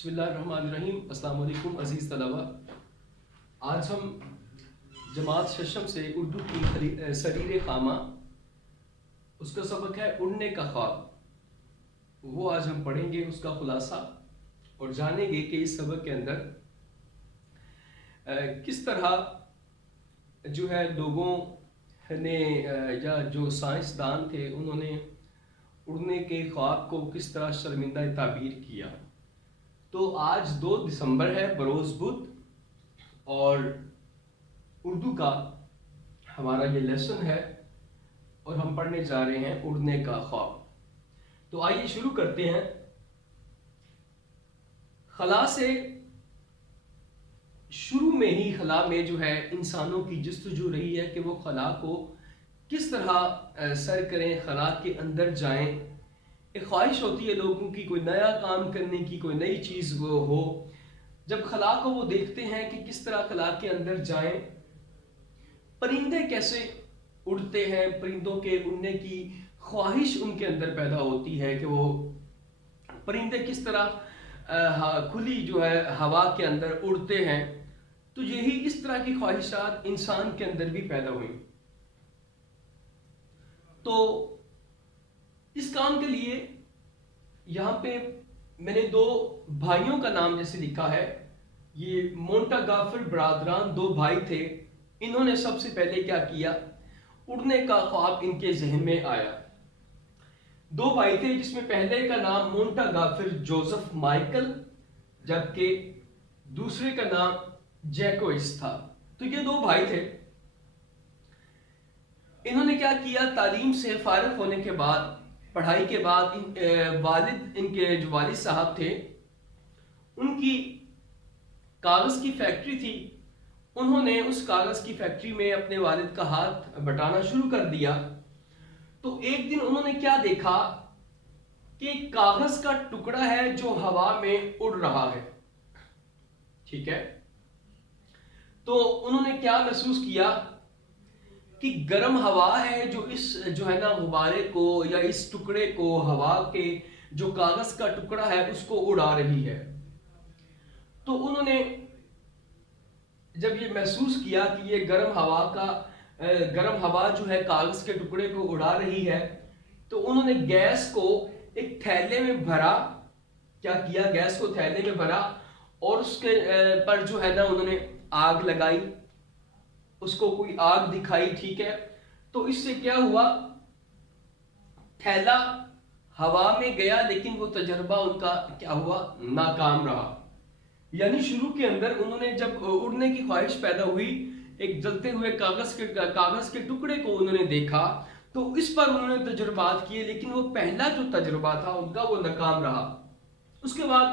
बिस्मिल्लाहिर्रहमानिर्रहीम। अस्सलाम वालेकुम अज़ीज़ तलबा। आज हम जमात शशम से उर्दू की सरीर खामा, उसका सबक है उड़ने का ख्वाब। वो आज हम पढ़ेंगे, उसका खुलासा और जानेंगे कि इस सबक के अंदर किस तरह जो है लोगों ने या जो साइंसदान थे उन्होंने उड़ने के ख्वाब को किस तरह शर्मिंदा ताबीर किया। तो आज 2 दिसंबर है, बरोज़ बुध, और उर्दू का हमारा ये लेसन है और हम पढ़ने जा रहे हैं उड़ने का ख्वाब। तो आइए शुरू करते हैं। खला से शुरू में ही खला में जो है इंसानों की जस्तजू रही है कि वो खला को किस तरह सर करें, खला के अंदर जाएं। एक ख्वाहिश होती है लोगों की कोई नया काम करने की, कोई नई चीज़ वो हो। जब खला को वो देखते हैं कि किस तरह खला के अंदर जाएं, परिंदे कैसे उड़ते हैं, परिंदों के उड़ने की ख्वाहिश उनके अंदर पैदा होती है कि वो परिंदे किस तरह खुली जो है हवा के अंदर उड़ते हैं। तो यही इस तरह की ख्वाहिशात इंसान के अंदर भी पैदा हुई। तो इस काम के लिए यहाँ पे मैंने 2 भाइयों का नाम जैसे लिखा है। ये मोंटागाफर बरादरान 2 भाई थे। इन्होंने सबसे पहले क्या किया, उड़ने का ख्वाब इनके जहन में आया। 2 भाई थे जिसमें पहले का नाम मोंटागाफर जोसेफ माइकल, जबकि दूसरे का नाम जैकोइस था। तो ये 2 भाई थे। इन्होंने क्या किया, तालीम से फारिग होने के बाद, पढ़ाई के बाद, इनके जो वालिद साहब थे उनकी कागज़ की फैक्ट्री थी। उन्होंने उस कागज़ की फैक्ट्री में अपने वालिद का हाथ बटाना शुरू कर दिया। तो एक दिन उन्होंने क्या देखा कि कागज़ का टुकड़ा है जो हवा में उड़ रहा है। ठीक है, तो उन्होंने क्या महसूस किया कि गर्म हवा है जो इस जो है ना गुब्बारे को या इस टुकड़े को, हवा के जो कागज का टुकड़ा है उसको उड़ा रही है। तो उन्होंने जब ये महसूस किया कि ये गर्म हवा जो है कागज के टुकड़े को उड़ा रही है, तो उन्होंने गैस को एक थैले में भरा। क्या किया, गैस को थैले में भरा और उसके पर जो है ना उन्होंने आग लगाई, उसको कोई आग दिखाई। ठीक है, तो इससे क्या हुआ, थैला हवा में गया लेकिन वो तजर्बा उनका क्या हुआ, नाकाम रहा। यानी शुरू के अंदर उन्होंने जब उड़ने की ख्वाहिश पैदा हुई, एक जलते हुए कागज के टुकड़े को उन्होंने देखा, तो इस पर उन्होंने तजुर्बात किए, लेकिन वो पहला जो तजुर्बा था उनका वो नाकाम रहा। उसके बाद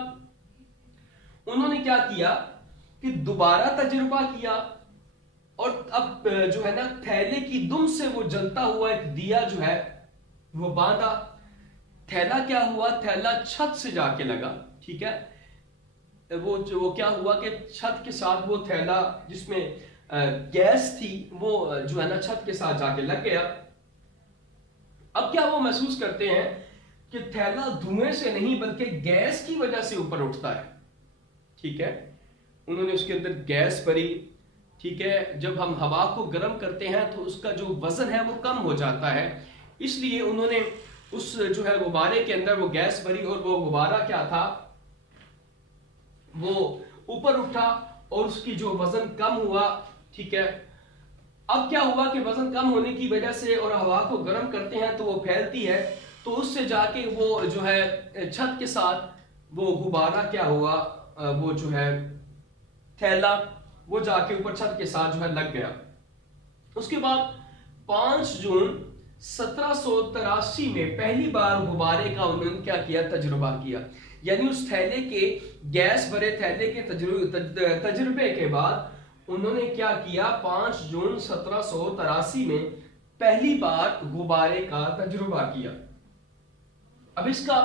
उन्होंने क्या किया कि दोबारा तजुर्बा किया और अब जो है ना थैले की दुम से वो जलता हुआ एक दिया जो है वो बांधा। थैला क्या हुआ, थैला छत से जाके लगा। ठीक है, वो क्या हुआ कि छत के साथ वो थैला जिसमें गैस थी वो जो है ना छत के साथ जाके लग गया। अब क्या वो महसूस करते हैं कि थैला धुएं से नहीं बल्कि गैस की वजह से ऊपर उठता है। ठीक है, उन्होंने उसके अंदर गैस भरी। ठीक है, जब हम हवा को गर्म करते हैं तो उसका जो वजन है वो कम हो जाता है, इसलिए उन्होंने उस जो है गुब्बारे के अंदर वो गैस भरी और वो गुब्बारा क्या था, वो ऊपर उठा और उसकी जो वजन कम हुआ। ठीक है, अब क्या हुआ कि वजन कम होने की वजह से और हवा को गर्म करते हैं तो वो फैलती है, तो उससे जाके वो जो है छत के साथ वो गुब्बारा क्या हुआ, वो जो है थैला वो जाके ऊपर छत के साथ जो है लग गया। उसके बाद 5 जून 1783 में पहली बार गुब्बारे का उन्होंने क्या किया, तजुर्बा किया। यानी उस थैले के गैस भरे थैले के तजुर्बे के बाद उन्होंने क्या किया, 5 जून 1783 में पहली बार गुब्बारे का तजुर्बा किया। अब इसका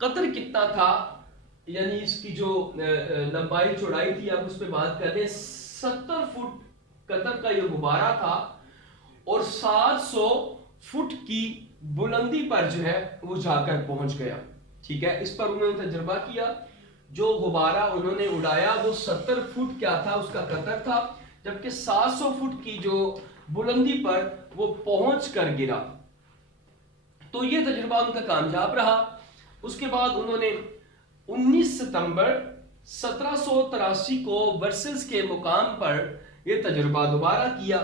कतर कितना था, यानी इसकी जो लंबाई चौड़ाई थी, अब उस पर बात कर रहे हैं। 70 फुट कतर का ये गुब्बारा था और 700 फुट की बुलंदी पर जो है वो जाकर पहुंच गया। ठीक है, इस पर उन्होंने तजर्बा किया। जो गुब्बारा उन्होंने उड़ाया वो 70 फुट क्या था, उसका कतर था, जबकि 700 फुट की जो बुलंदी पर वो पहुंच कर गिरा। तो ये तजुर्बा उनका कामयाब रहा। उसके बाद उन्होंने 19 सितंबर 1783 को वर्सेस के मुकाम पर यह तजुर्बा दोबारा किया।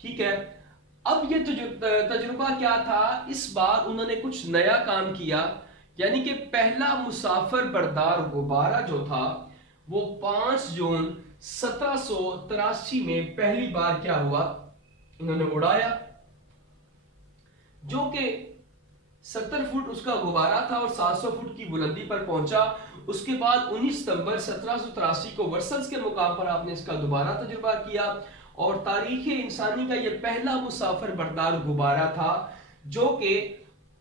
ठीक है, अब ये तजुर्बा क्या था, इस बार उन्होंने कुछ नया काम किया, यानी कि पहला मुसाफिर बरदार गुब्बारा जो था वो 5 जून 1783 में पहली बार क्या हुआ, उन्होंने उड़ाया, जो कि 70 फुट उसका गुब्बारा था और 700 फुट की बुलंदी पर पहुंचा। उसके बाद 19 सितंबर 1783 को वर्सल्स के मुकाम पर आपने इसका दोबारा तजुर्बा किया और तारीख इंसानी का यह पहला मुसाफिर बरदार गुब्बारा था, जो कि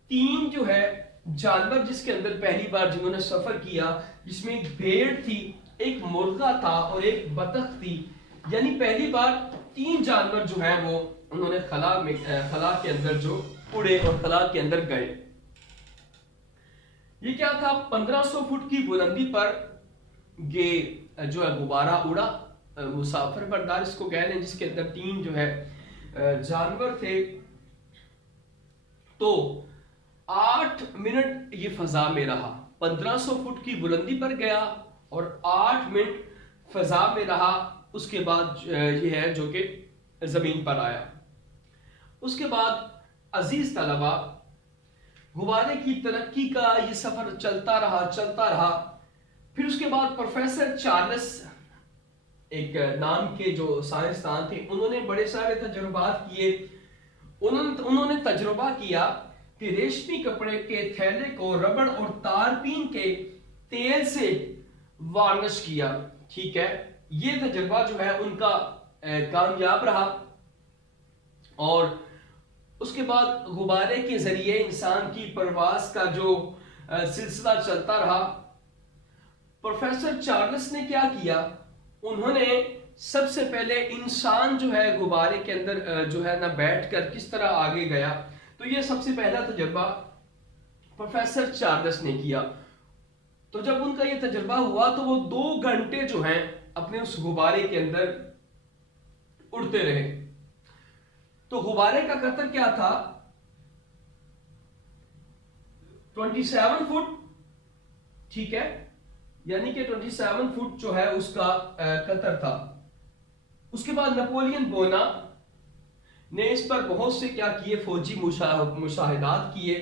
3 जो है जानवर जिसके अंदर पहली बार जिन्होंने सफर किया, जिसमें एक भेड़ थी, एक मुर्गा था और एक बतख थी, यानी पहली बार 3 जानवर जो है वो उन्होंने खला के अंदर जो उड़े और खला के अंदर गए। ये क्या था, 1500 फुट की बुलंदी पर ये जो है गुब्बारा उड़ा, मुसाफिर बरदार इसको कह लें, जिसके अंदर 3 जो है जानवर थे। तो 8 मिनट ये फजा में रहा, 1500 फुट की बुलंदी पर गया और 8 मिनट फजा में रहा। उसके बाद ये है जो कि जमीन पर आया। उसके बाद अजीज तलबा, गुब्बारे की तरक्की का ये सफर चलता रहा। फिर उसके बाद प्रोफेसर चार्ल्स एक नाम के जो साइंसदान थे, उन्होंने बड़े सारे तजुर्बात किए। उन्होंने तजुर्बा किया कि रेशमी कपड़े के थैले को रबड़ और तारपीन के तेल से वार्निश किया। ठीक है, ये तजुर्बा जो है उनका कामयाब रहा। और उसके बाद गुब्बारे के जरिए इंसान की परवास का जो सिलसिला चलता रहा। प्रोफेसर चार्ल्स ने क्या किया, उन्होंने सबसे पहले इंसान जो है गुब्बारे के अंदर जो है ना बैठकर किस तरह आगे गया, तो ये सबसे पहला तजुर्बा प्रोफेसर चार्ल्स ने किया। तो जब उनका ये तजुर्बा हुआ तो वो 2 घंटे जो हैं अपने उस गुब्बारे के अंदर उड़ते रहे। तो गुब्बारे का कतर क्या था, 27 फुट। ठीक है, यानी कि 27 फुट जो है उसका कतर था। उसके बाद नेपोलियन बोना ने इस पर बहुत से क्या किए, फौजी मुशाहिदात किए।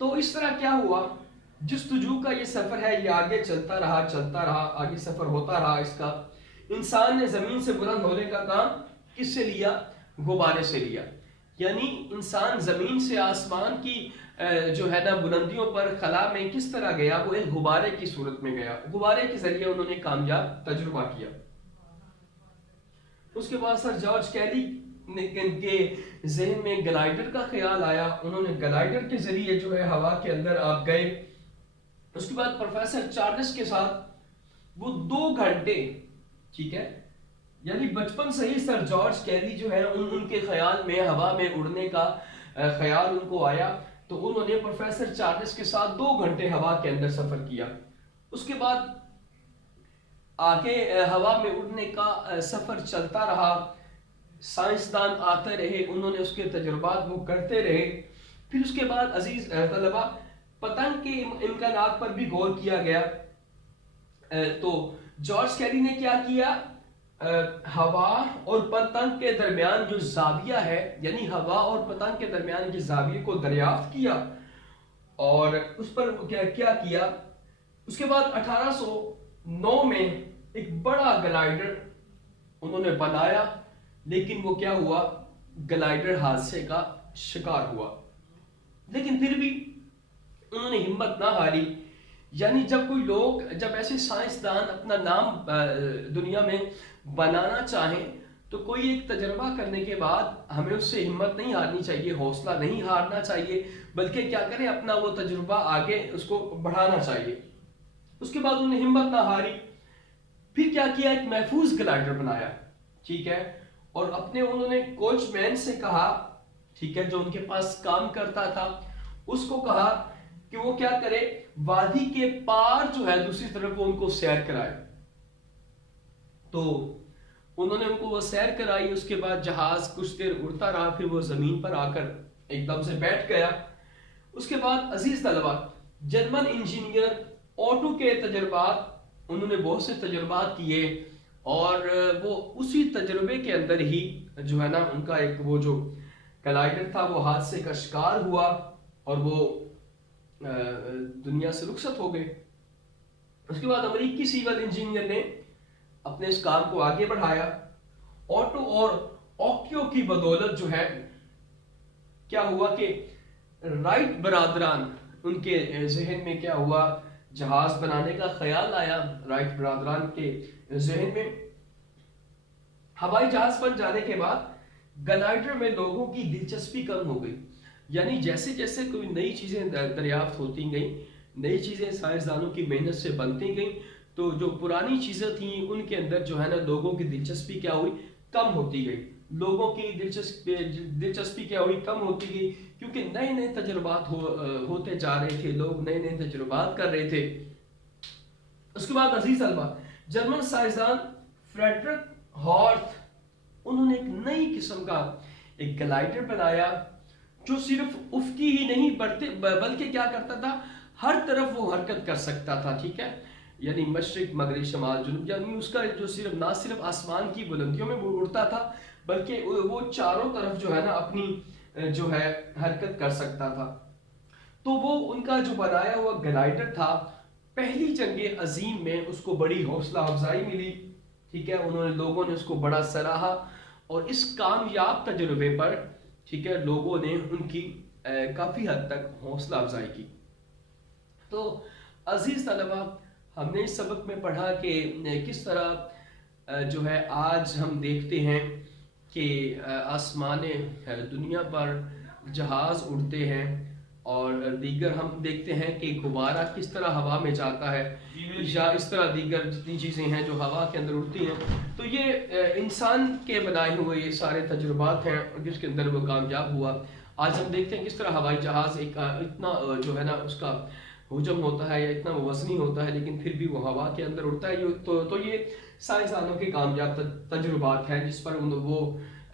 तो इस तरह क्या हुआ, जुस्तजू का ये सफर है, ये आगे चलता रहा, आगे सफर होता रहा इसका। इंसान ने जमीन से बुलंद होने का काम किससे लिया, गुब्बारे से लिया। यानी इंसान जमीन से आसमान की जो है ना बुलंदियों पर खला में किस तरह गया, वो एक गुब्बारे की सूरत में गया। गुब्बारे के जरिए उन्होंने कामयाब तजुर्बा किया। उसके बाद सर जॉर्ज कैली के जहन में ग्लाइडर का ख्याल आया। उन्होंने ग्लाइडर के जरिए जो है हवा के अंदर आप गए। उसके बाद प्रोफेसर चार्ल्स के साथ वो 2 घंटे, ठीक है, यानी बचपन से ही सर जॉर्ज कैली जो है उनके ख्याल में हवा में उड़ने का ख्याल उनको आया। तो उन्होंने प्रोफेसर चार्ल्स के साथ 2 घंटे हवा के अंदर सफर किया। उसके बाद आगे हवा में उड़ने का सफर चलता रहा। साइंसदान आते रहे, उन्होंने उसके तजुर्बात वो करते रहे। फिर उसके बाद अजीज तलबा, पतंग के इम्कानात पर भी गौर किया गया। तो जॉर्ज कैली ने क्या किया, हवा और पतंग के दरमियान जो जाविया है, यानी हवा और पतंग के दरमियान के जाविये को दरियाफ्त किया और उस पर क्या किया। उसके बाद 1809 में एक बड़ा ग्लाइडर उन्होंने बनाया, लेकिन वो क्या हुआ, ग्लाइडर हादसे का शिकार हुआ। लेकिन फिर भी उन्होंने हिम्मत ना हारी। यानी जब ऐसे साइंसदान अपना नाम दुनिया में बनाना चाहें तो कोई एक तजर्बा करने के बाद हमें उससे हिम्मत नहीं हारनी चाहिए, हौसला नहीं हारना चाहिए, बल्कि क्या करें, अपना वो तजुर्बा आगे उसको बढ़ाना चाहिए। उसके बाद उन्होंने हिम्मत ना हारी। फिर क्या किया, एक महफूज ग्लाइडर बनाया। ठीक है, और अपने उन्होंने कोचमैन से कहा, ठीक है, जो उनके पास काम करता था, उसको कहा कि वो क्या करे, वादी के पार जो है दूसरी तरफ वो उनको सैर कराए। तो उन्होंने उनको वो सैर कराई। उसके बाद जहाज कुछ देर उड़ता रहा, फिर वो जमीन पर आकर एकदम से बैठ गया। उसके बाद अजीज तलबा, जर्मन इंजीनियर ऑटो के तजर्बात, उन्होंने बहुत से तजर्बात किए और वो उसी तजर्बे के अंदर ही जो है ना उनका एक वो जो कलाइडर था वो हादसे का शिकार हुआ और वो दुनिया से रुखसत हो गए। उसके बाद अमेरिकी सिविल इंजीनियर ने अपने इस काम को आगे बढ़ाया। ऑटो और ऑक्यो की बदौलत जो है क्या हुआ कि राइट बरादरान, उनके जहन में क्या हुआ, जहाज बनाने का ख्याल आया राइट बरादरान के जहन में। हवाई जहाज बन जाने के बाद ग्लाइडर में लोगों की दिलचस्पी कम हो गई। यानी जैसे जैसे कोई नई चीजें दरियाफ्त होती गई, नई चीजें साइंसदानों की मेहनत से बनती गई, तो जो पुरानी चीजें थी उनके अंदर जो है ना लोगों की दिलचस्पी क्या हुई, कम होती गई। लोगों की दिलचस्पी क्या हुई, कम होती गई, क्योंकि नए नए तजुर्बात होते जा रहे थे, लोग नए नए तजुर्बात कर रहे थे। उसके बाद अजीज तलबा, जर्मन साइंसदान फ्रेडरिक हॉर्थ, उन्होंने एक नई किस्म का एक ग्लाइडर बनाया जो सिर्फ उफकी ही नहीं बल्कि क्या करता था, हर तरफ वो हरकत कर सकता था। ठीक है, यानी मशरिक मगरिब शमाल जुनूब, यानी उसका जो सिर्फ ना सिर्फ आसमान की बुलंदियों में वो उड़ता था बल्कि वो चारों तरफ जो है ना अपनी जो है हरकत कर सकता था। तो वो उनका जो बनाया हुआ ग्लाइडर था, पहली जंगे अजीम में उसको बड़ी हौसला अफजाई मिली। ठीक है, उन्होंने लोगों ने उसको बड़ा सराहा और इस कामयाब तजुर्बे पर ठीक है लोगों ने उनकी काफी हद तक हौसला अफजाई की। तो अजीज तलबा, हमने इस सबक में पढ़ा कि किस तरह जो है आज हम देखते हैं कि आसमान दुनिया पर जहाज उड़ते हैं और दीगर हम देखते हैं कि गुब्बारा किस तरह हवा में जाता है या इस तरह दीगर जितनी चीज़ें हैं जो हवा के अंदर उड़ती हैं। तो ये इंसान के बनाए हुए ये सारे तजुर्बात हैं जिसके अंदर वो कामयाब हुआ। आज हम देखते हैं किस तरह हवाई जहाज़ एक इतना जो है ना उसका हुजम होता है या इतना वजनी होता है, लेकिन फिर भी वो हवा के अंदर उड़ता है। तो ये साइंसदानों के कामयाब तजुर्बात हैं जिस पर वो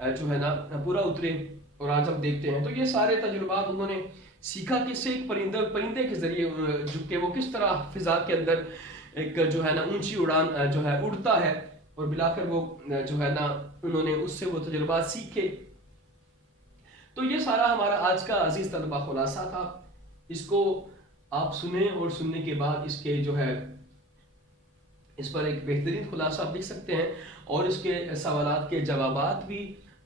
जो है ना पूरा उतरे और आज हम देखते हैं। तो ये सारे तजुर्बात उन्होंने सीखा किससे, एक परिंदे के जरिए जो वो किस तरह फिजा के अंदर एक जो है ना ऊंची उड़ान जो है उड़ता है और मिलाकर वो जो है ना उन्होंने उससे वो तजुर्बात सीखे। तो ये सारा हमारा आज का अजीज तलबा खुलासा था। इसको आप सुने और सुनने के बाद इसके जो है इस पर एक बेहतरीन खुलासा आप लिख सकते हैं और इसके सवालात के जवाबात भी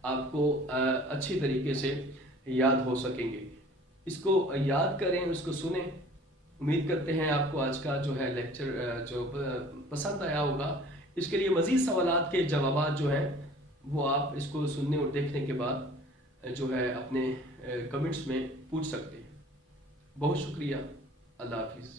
आपको अच्छी तरीके से याद हो सकेंगे। इसको याद करें, उसको सुने। उम्मीद करते हैं आपको आज का जो है लेक्चर जो पसंद आया होगा। इसके लिए मज़ीद सवालात के जवाबात जो हैं वो आप इसको सुनने और देखने के बाद जो है अपने कमेंट्स में पूछ सकते हैं। बहुत शुक्रिया। अल्लाह हाफिज़।